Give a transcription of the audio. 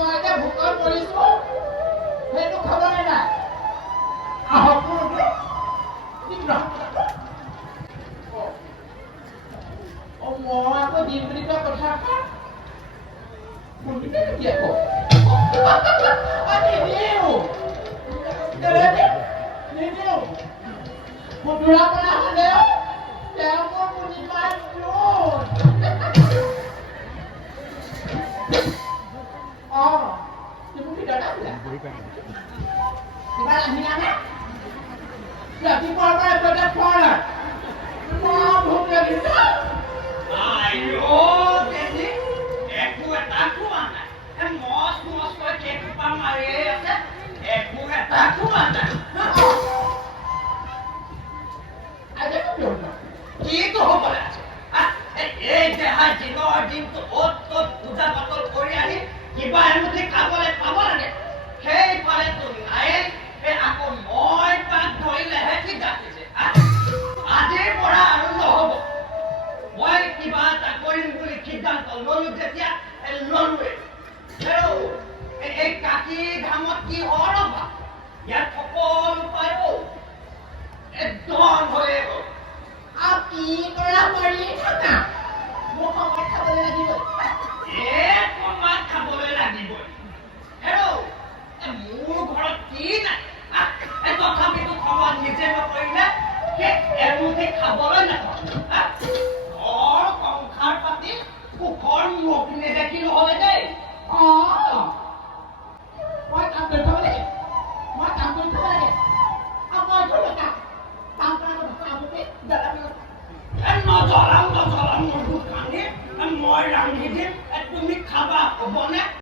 মই যে ভোকত পৰিছো সেইটো খাবলৈ নাই আহক মই আকৌ দিম বুলি কোৱা কথা শুনিলে নেকি আকৌ নিদিও সুধুৰা পৰা হলেও তেওঁ মোৰ পূৰ্ণিমাৰ তুমি ভিতৰত আছিলা কিবা আহিলানে ৰাতিপুৱাৰ পৰা এপেটা খোৱা নাই ভোক লাগিছে একো এটা খোৱা নাই মচ মচ কৈ কেকুপা মাৰিয়ে আছে একো এটা খোৱা নাই কিটো হ'বলৈ আছে এই দেহা দিনৰ দিনটো অ'ত ত'ত পূজা পাতল কৰি আহি কিবা এমুঠি খাবলৈ পাব লাগে সেইফালেতো নায়ে আকৌ মই তাক ধৰিলেহে ঠিক ৰাখিছে আজিৰ পৰা আৰু নহ'ব মই কিবা এটা কৰিম বুলি সিদ্ধান্ত ললো যেতিয়া ললোৱে এই কাকি ধামত কি হৰ অভাৱ ইয়াত সকলো পায় একদম হৈ গ'ল আৰু কি কৰা কৰি থাকা মোক সময় খাবলৈ লাগিবই মাত খাবলৈ লাগিবই মোৰ ঘৰত কি নাই তথাপিতো খবৰ নিজে নকৰিলে সেই এমুঠি খাবলৈ নাপাওঁ ঘৰ সংসাৰ পাতি সুখৰ মুখ নেদেখিলো হ'লে দেই মই কাম কৰি খাব লাগে আৰু মই ধৰি কাম কৰা আমুকে নজলাও মোৰ দোকানী মই ৰান্ধি দিম তুমি খাবা হ'বনে